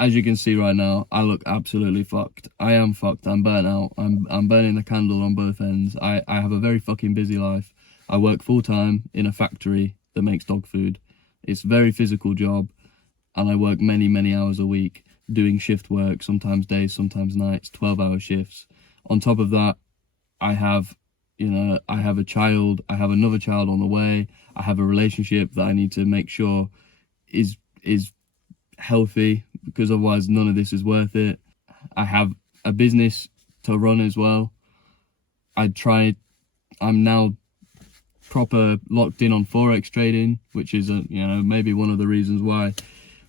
as you can see right now, I look absolutely fucked. I am fucked. I'm burnt out. I'm burning the candle on both ends. I have a very fucking busy life. I work full time in a factory that makes dog food. It's a very physical job, and I work many, many hours a week doing shift work, sometimes days, sometimes nights, 12-hour shifts. On top of that, I have, I have a child. I have another child on the way. I have a relationship that I need to make sure is healthy, because otherwise none of this is worth it. I have a business to run as well. I'm now proper locked in on forex trading, which is maybe one of the reasons why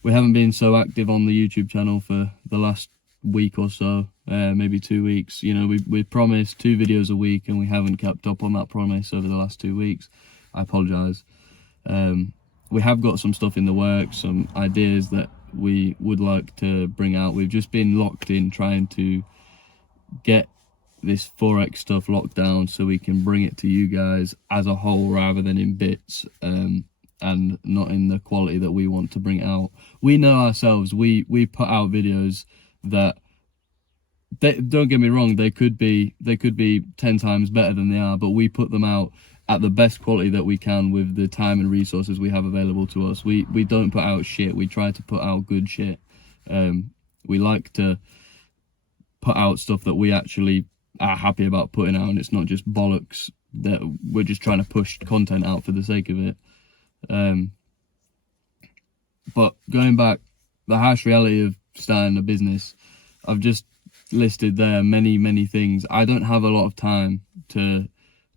we haven't been so active on the YouTube channel for the last week or so, maybe 2 weeks. We promised 2 videos a week, and we haven't kept up on that promise over the last 2 weeks. I apologize. We have got some stuff in the works, some ideas that we would like to bring out. We've just been locked in trying to get this forex stuff locked down so we can bring it to you guys as a whole rather than in bits, and not in the quality that we want to bring it out. We know ourselves, we put out videos that don't get me wrong, they could be 10 times better than they are, but we put them out at the best quality that we can with the time and resources we have available to us. We don't put out shit. We try to put out good shit. We like to put out stuff that we actually are happy about putting out, and it's not just bollocks that we're just trying to push content out for the sake of it. But going back, the harsh reality of starting a business, I've just listed there many things. I don't have a lot of time to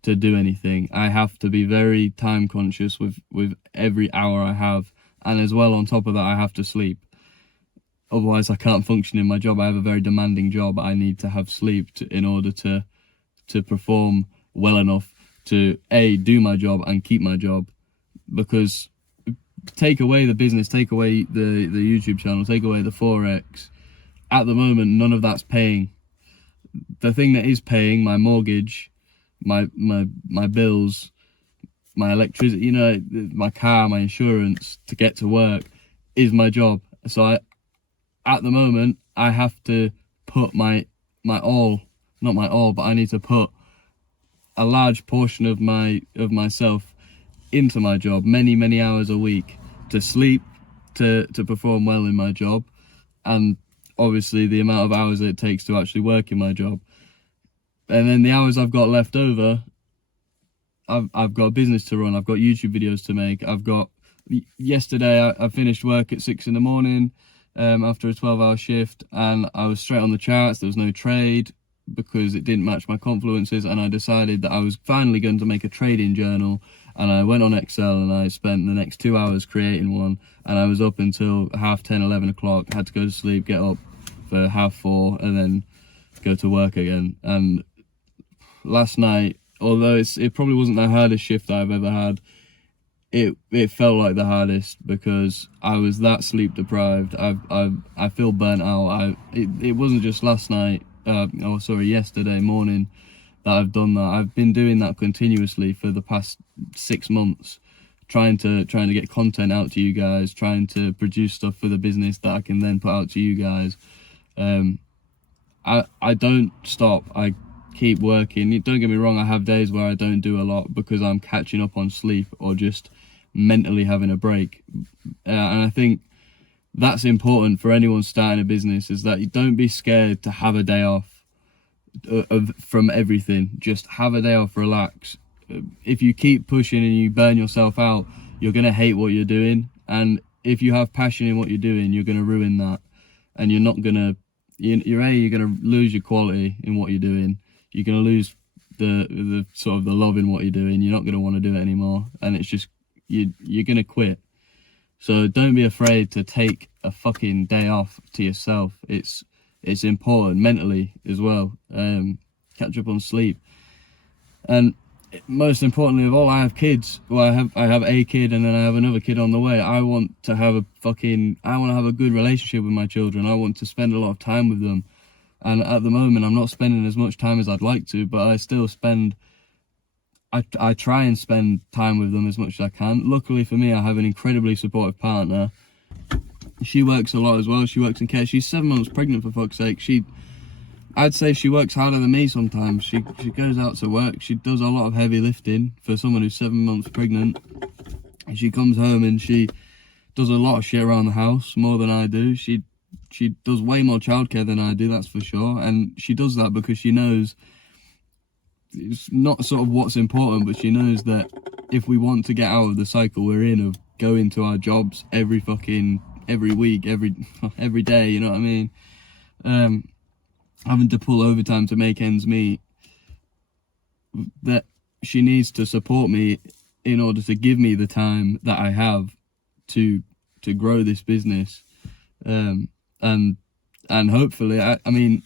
do anything. I have to be very time conscious with every hour I have, and as well, on top of that, I have to sleep. Otherwise I can't function in my job. I have a very demanding job. I need to have sleep in order to perform well enough to do my job and keep my job. Because take away the business, take away the YouTube channel, take away the forex, at the moment none of that's paying. The thing that is paying, my mortgage, my bills, my electricity, my car, my insurance to get to work, is my job. So at the moment I have to put my all, not my all, but I need to put a large portion of myself into my job, many hours a week, to sleep, to perform well in my job, and obviously the amount of hours that it takes to actually work in my job. And then the hours I've got left over, I've got a business to run, I've got YouTube videos to make. Yesterday I finished work at 6 in the morning after a 12-hour shift, and I was straight on the charts. There was no trade because it didn't match my confluences, and I decided that I was finally going to make a trading journal, and I went on Excel and I spent the next 2 hours creating one, and I was up until 10:30, 11 o'clock, had to go to sleep, get up for 4:30 and then go to work again. And last night, although it probably wasn't the hardest shift I've ever had, it felt like the hardest because I was that sleep deprived. I feel burnt out. It wasn't just last night, yesterday morning that I've done that. I've been doing that continuously for the past 6 months, trying to get content out to you guys, trying to produce stuff for the business that I can then put out to you guys. I don't stop. I keep working. Don't get me wrong, I have days where I don't do a lot because I'm catching up on sleep or just mentally having a break. And I think that's important for anyone starting a business, is that you don't be scared to have a day off from everything. Just have a day off, relax. If you keep pushing and you burn yourself out, you're going to hate what you're doing. And if you have passion in what you're doing, you're going to ruin that. And you're not going to, you're going to lose your quality in what you're doing. You're going to lose the sort of the love in what you're doing. You're not going to want to do it anymore. And it's just, you're going to quit. So don't be afraid to take a fucking day off to yourself. It's important mentally as well. Catch up on sleep. And most importantly of all, I have kids. Well, I have a kid, and then I have another kid on the way. I want to have a good relationship with my children. I want to spend a lot of time with them. And at the moment, I'm not spending as much time as I'd like to, but I still spend, I try and spend time with them as much as I can. Luckily for me, I have an incredibly supportive partner She works a lot as well. She works in care. She's 7 months pregnant, for fuck's sake. I'd say she works harder than me sometimes. She goes out to work. She does a lot of heavy lifting for someone who's 7 months pregnant. And she comes home and she does a lot of shit around the house, more than I do. She does way more childcare than I do, that's for sure. And she does that because she knows it's not sort of what's important, but she knows that if we want to get out of the cycle we're in of going to our jobs every week, every day, you know what I mean? Having to pull overtime to make ends meet, that she needs to support me in order to give me the time that I have to grow this business. And hopefully, I'm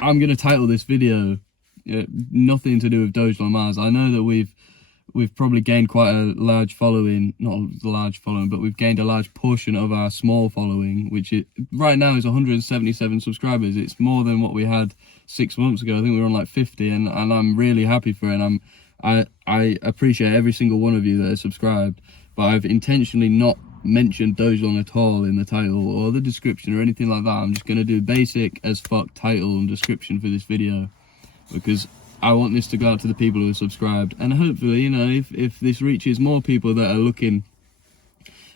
going to title this video nothing to do with Doge Mars. I know that we've probably gained quite a large following, not a large following, but we've gained a large portion of our small following, which right now is 177 subscribers. It's more than what we had 6 months ago. I think we were on like 50, and I'm really happy for it. And I appreciate every single one of you that has subscribed, but I've intentionally not mentioned Doge at all in the title or the description or anything like that. I'm just going to do basic as fuck title and description for this video, because I want this to go out to the people who are subscribed, and hopefully, you know, if this reaches more people that are looking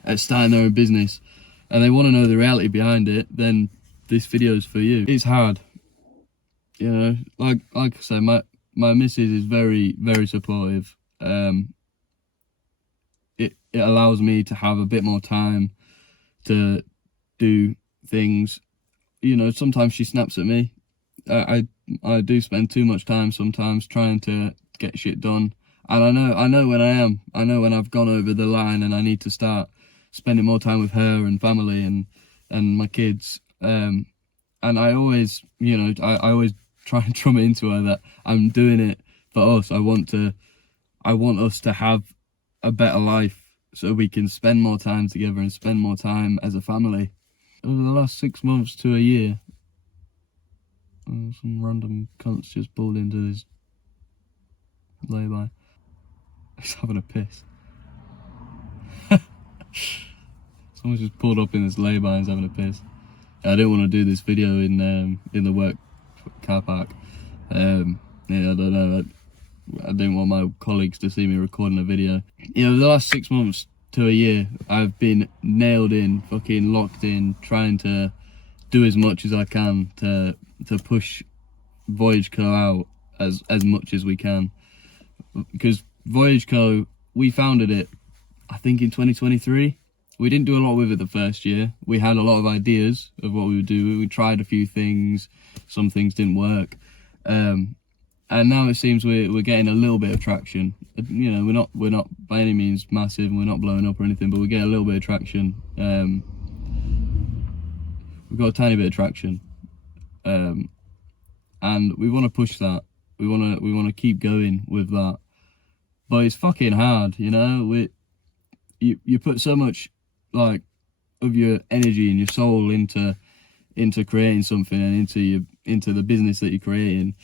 at starting their own business and they want to know the reality behind it, then this video is for you. It's hard, you know, like I said, my missus is very, very supportive. It allows me to have a bit more time to do things. You know, sometimes she snaps at me. I do spend too much time sometimes trying to get shit done, and I know when I know when I've gone over the line and I need to start spending more time with her and family and my kids. And I always, you know, I always try and drum it into her that I'm doing it for us. I want us to have a better life so we can spend more time together and spend more time as a family. Over the last 6 months to a year, some random cunts just pulled into this lay-by. He's having a piss. Someone just pulled up in this lay-by and is having a piss. I didn't want to do this video in the work car park. Yeah, I don't know. I didn't want my colleagues to see me recording a video. You know, the last 6 months to a year, I've been nailed in, fucking locked in, trying to do as much as I can to push Voyage Co out as much as we can. Because Voyage Co, we founded it, I think, in 2023. We didn't do a lot with it the first year. We had a lot of ideas of what we would do. We tried a few things. Some things didn't work. And now it seems we're getting a little bit of traction. You know, we're not by any means massive, and we're not blowing up or anything, but we're getting a little bit of traction. We've got a tiny bit of traction, and we want to push that. We want to keep going with that. But it's fucking hard, you know. You put so much like of your energy and your soul into creating something and into the business that you're creating.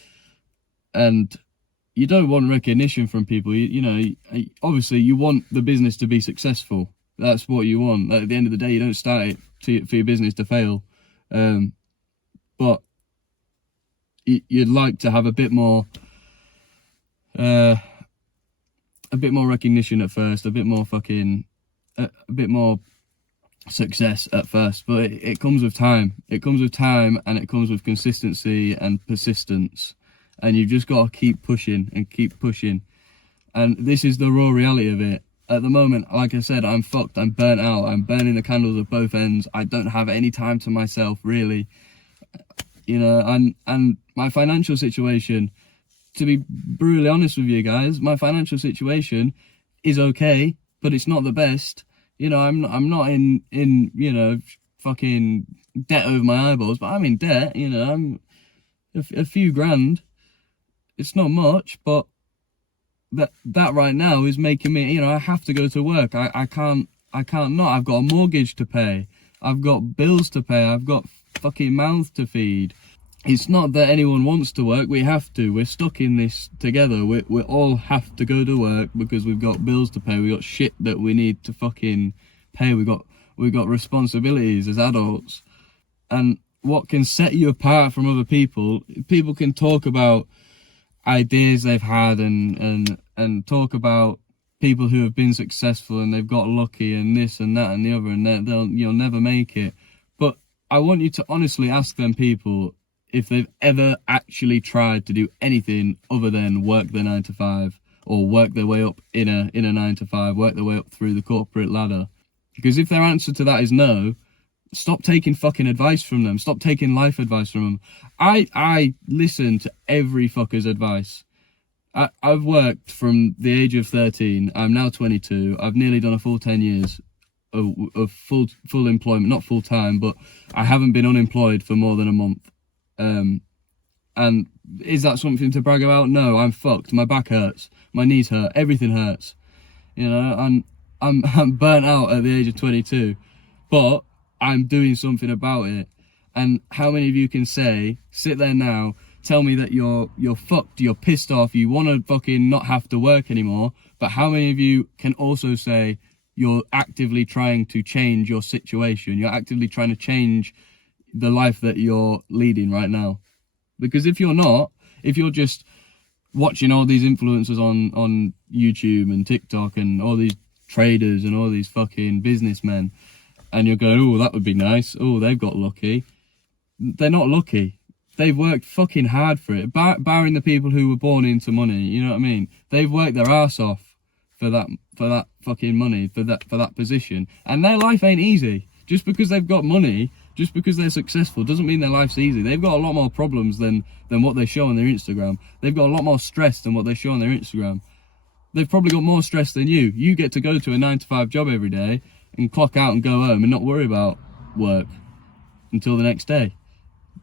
And you don't want recognition from people. You know, obviously you want the business to be successful. That's what you want. At the end of the day, you don't start it for your business to fail. But you'd like to have a bit more recognition at first, a bit more success at first. But it comes with time. It comes with time, and it comes with consistency and persistence. And you've just got to keep pushing and keep pushing. And this is the raw reality of it. At the moment, like I said, I'm fucked. I'm burnt out. I'm burning the candles at both ends. I don't have any time to myself, really. You know, and my financial situation, to be brutally honest with you guys, my financial situation is okay, but it's not the best. You know, I'm not in you know, fucking debt over my eyeballs, but I'm in debt. You know, I'm a few grand. It's not much, but that right now is making me, you know, I have to go to work. I can't not. I've got a mortgage to pay. I've got bills to pay. I've got fucking mouth to feed. It's not that anyone wants to work. We have to. We're stuck in this together. We all have to go to work because we've got bills to pay. We've got shit that we need to fucking pay. We've got we've got responsibilities as adults. And what can set you apart from other people, people can talk about ideas they've had and talk about people who have been successful and they've got lucky and this and that and the other, and you'll never make it. But I want you to honestly ask them people if they've ever actually tried to do anything other than work their 9 to 5 or work their way up in a 9 to 5, work their way up through the corporate ladder. Because if their answer to that is no, stop taking fucking advice from them. Stop taking life advice from them. I listen to every fucker's advice. I've worked from the age of 13. I'm now 22. I've nearly done a full 10 years of full employment. Not full time, but I haven't been unemployed for more than a month. And is that something to brag about? No, I'm fucked. My back hurts. My knees hurt. Everything hurts. You know, I'm burnt out at the age of 22. But I'm doing something about it. And how many of you can sit there now, tell me that you're fucked, you're pissed off, you want to fucking not have to work anymore, but how many of you can also say you're actively trying to change your situation, you're actively trying to change the life that you're leading right now? Because if you're not, if you're just watching all these influencers on YouTube and TikTok and all these traders and all these fucking businessmen, and you're going, oh, that would be nice, oh, they've got lucky. They're not lucky. They've worked fucking hard for it, barring the people who were born into money, you know what I mean? They've worked their arse off for that fucking money, for that position. And their life ain't easy. Just because they've got money, just because they're successful, doesn't mean their life's easy. They've got a lot more problems than what they show on their Instagram. They've got a lot more stress than what they show on their Instagram. They've probably got more stress than you. You get to go to a 9 to 5 job every day and clock out and go home and not worry about work until the next day.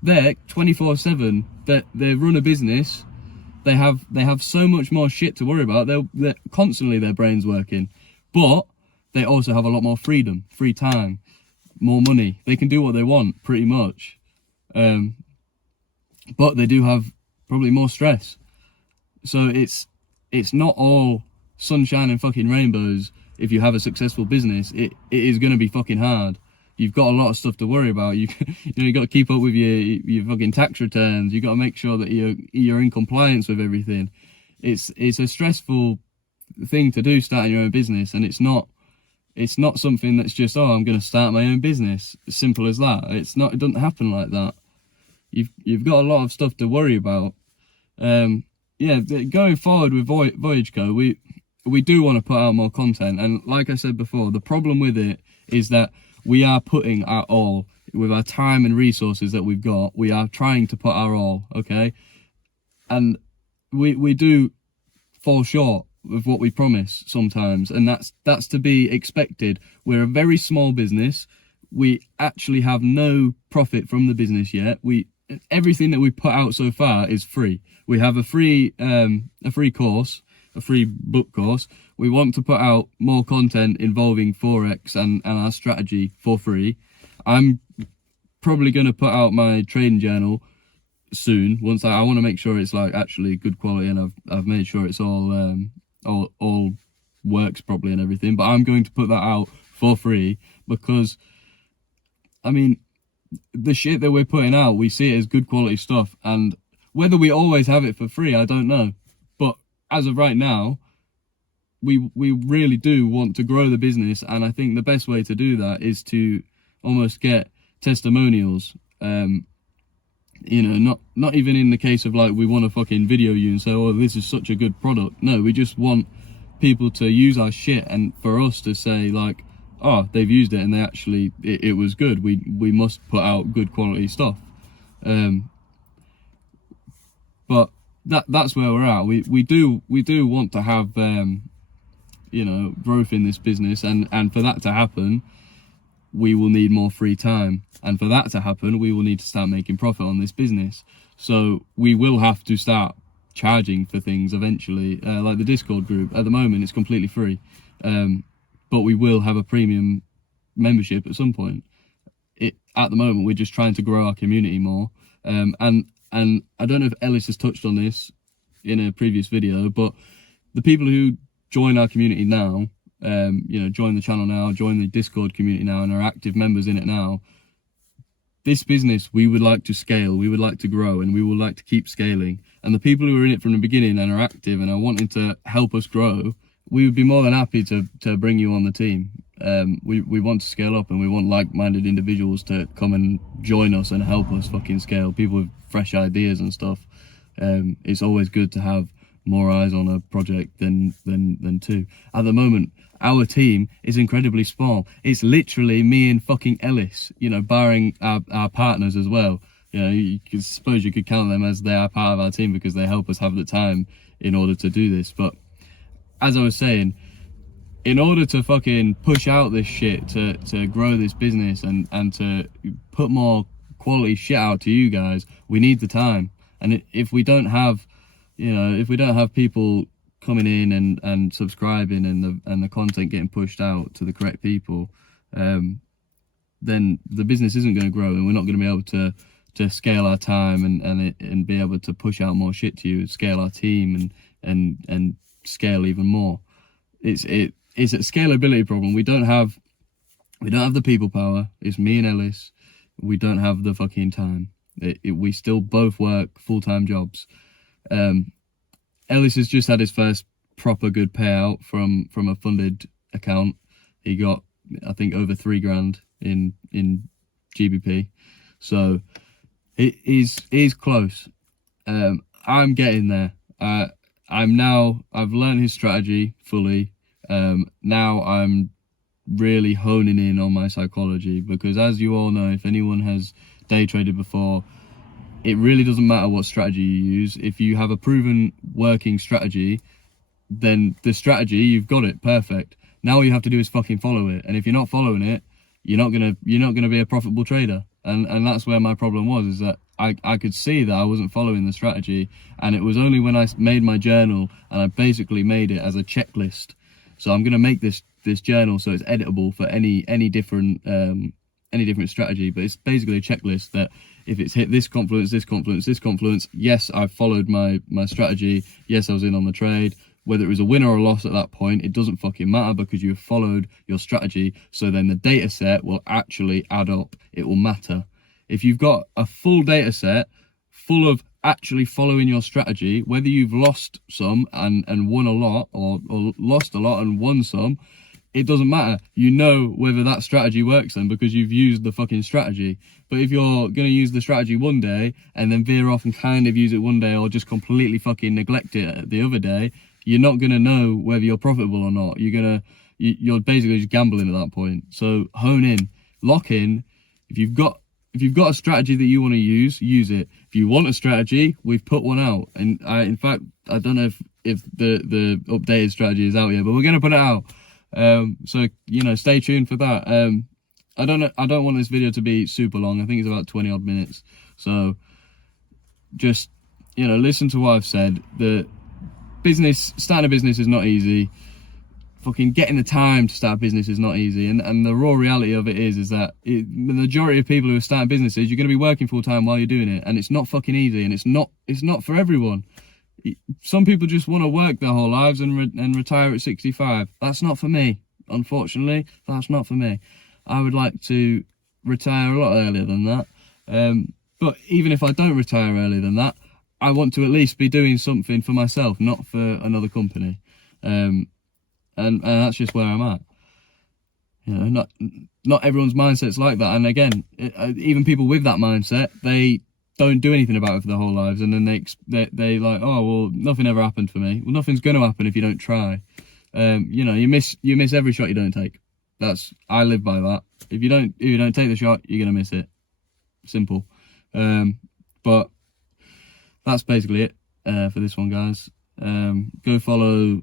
They're 24/7. They run a business. They have so much more shit to worry about. They're constantly, their brain's working, but they also have a lot more freedom, free time, more money. They can do what they want pretty much, but they do have probably more stress. So it's not all sunshine and fucking rainbows. If you have a successful business, it is going to be fucking hard. You've got a lot of stuff to worry about. You got to keep up with your fucking tax returns. You got to make sure that you're in compliance with everything. It's a stressful thing to do, starting your own business, and it's not something that's just, oh, I'm going to start my own business. As simple as that. It's not. It doesn't happen like that. You've got a lot of stuff to worry about. Yeah, going forward with Voyage Co, we do want to put out more content, and like I said before, the problem with it is that we are putting our all, with our time and resources that we've got, we are trying to put our all, okay? And we do fall short of what we promise sometimes, and that's to be expected. We're a very small business. We actually have no profit from the business yet. Everything that we put out so far is free. We have a free course, a free book course. We want to put out more content involving forex and our strategy for free. I'm probably going to put out my trading journal soon. Once I want to make sure it's like actually good quality, and I've made sure it's all works properly and everything. But I'm going to put that out for free because, I mean, the shit that we're putting out, we see it as good quality stuff, and whether we always have it for free, I don't know. But as of right now, we really do want to grow the business, and I think the best way to do that is to almost get testimonials. You know, not even in the case of like we want to fucking video you and say, oh, this is such a good product. No, we just want people to use our shit, and for us to say like, oh, they've used it and they actually it was good. We must put out good quality stuff. But that's where we're at. We do want to have you know, growth in this business, and for that to happen, we will need more free time, and for that to happen, we will need to start making profit on this business. So we will have to start charging for things eventually, like the Discord group. At the moment, it's completely free, but we will have a premium membership at some point. At the moment, we're just trying to grow our community more, and I don't know if Ellis has touched on this in a previous video, but the people who join our community now, you know, join the channel now, join the Discord community now, and are active members in it now. This business, we would like to scale, we would like to grow, and we would like to keep scaling. And the people who are in it from the beginning and are active and are wanting to help us grow, we would be more than happy to bring you on the team. We want to scale up, and we want like-minded individuals to come and join us and help us fucking scale. People with fresh ideas and stuff. It's always good to have more eyes on a project than two. At the moment, our team is incredibly small. It's literally me and fucking Ellis, you know, barring our partners as well. You know, you could count them as they are part of our team because they help us have the time in order to do this. But as I was saying, in order to fucking push out this shit, to grow this business and to put more quality shit out to you guys, we need the time. And if we don't have, you know, if we don't have people coming in and subscribing and the content getting pushed out to the correct people, then the business isn't going to grow, and we're not going to be able to scale our time and be able to push out more shit to you, scale our team and scale even more. It's a scalability problem. We don't have the people power. It's me and Ellis. We don't have the fucking time. We still both work full-time jobs. Ellis has just had his first proper good payout from a funded account. He got, I think, over $3,000 in GBP. So he's close. I'm getting there. I've learned his strategy fully. Now I'm really honing in on my psychology, because as you all know, if anyone has day traded before, it really doesn't matter what strategy you use. If you have a proven working strategy, then the strategy, you've got it perfect. Now all you have to do is fucking follow it. And if you're not following it, you're not gonna be a profitable trader. And that's where my problem was, is that I could see that I wasn't following the strategy. And it was only when I made my journal, and I basically made it as a checklist. So I'm gonna make this journal so it's editable for any different strategy, but it's basically a checklist that if it's hit this confluence, this confluence, this confluence, yes, I've followed my strategy, yes, I was in on the trade. Whether it was a win or a loss at that point, it doesn't fucking matter, because you've followed your strategy. So then the data set will actually add up. It will matter. If you've got a full data set full of actually following your strategy, whether you've lost some and won a lot, or lost a lot and won some, it doesn't matter. You know whether that strategy works then, because you've used the fucking strategy. But if you're going to use the strategy one day and then veer off and kind of use it one day, or just completely fucking neglect it the other day, you're not going to know whether you're profitable or not. You're basically just gambling at that point. So hone in, lock in. If you've got a strategy that you want to use it. If you want a strategy, we've put one out. And in fact, I don't know if the updated strategy is out yet, but we're going to put it out. So, you know, stay tuned for that. I don't want this video to be super long. I think it's about 20 odd minutes. So just, you know, listen to what I've said. Starting a business is not easy. Fucking getting the time to start a business is not easy. And the raw reality of it is that the majority of people who are starting businesses, you're going to be working full time while you're doing it. And it's not fucking easy, and it's not for everyone. Some people just want to work their whole lives and retire at 65. That's not for me. Unfortunately, that's not for me. I would like to retire a lot earlier than that. But even if I don't retire earlier than that, I want to at least be doing something for myself, not for another company. And that's just where I'm at. You know, not everyone's mindset's like that. And again, even people with that mindset, they don't do anything about it for their whole lives, and then they like, oh well, nothing ever happened for me. Well, nothing's going to happen if you don't try. You know, you miss every shot you don't take. I live by that. If you don't take the shot, you're going to miss it. Simple. But that's basically it for this one, guys. Go follow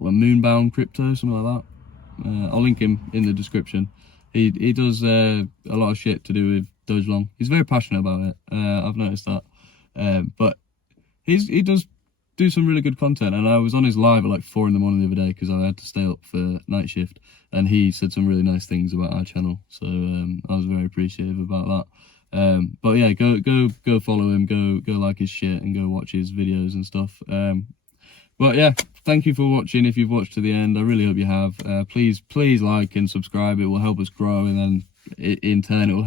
Moonbound Crypto, something like that. I'll link him in the description. He does a lot of shit to do with Dogelong. He's very passionate about it. I've noticed that. But he does do some really good content, and I was on his live at like 4 in the morning the other day because I had to stay up for night shift, and he said some really nice things about our channel. So I was very appreciative about that. But yeah, go follow him, go like his shit, and go watch his videos and stuff. But yeah, thank you for watching. If you've watched to the end, I really hope you have. Please like and subscribe. It will help us grow, and then in turn it will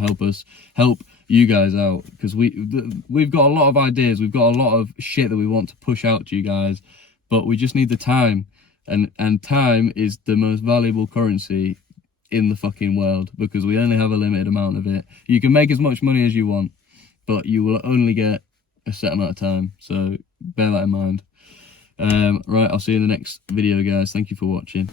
help you guys out, because we've got a lot of ideas. We've got a lot of shit that we want to push out to you guys, but we just need the time, and time is the most valuable currency in the fucking world, because we only have a limited amount of it. You can make as much money as you want, but you will only get a set amount of time, so bear that in mind. Right, I'll see you in the next video, guys. Thank you for watching.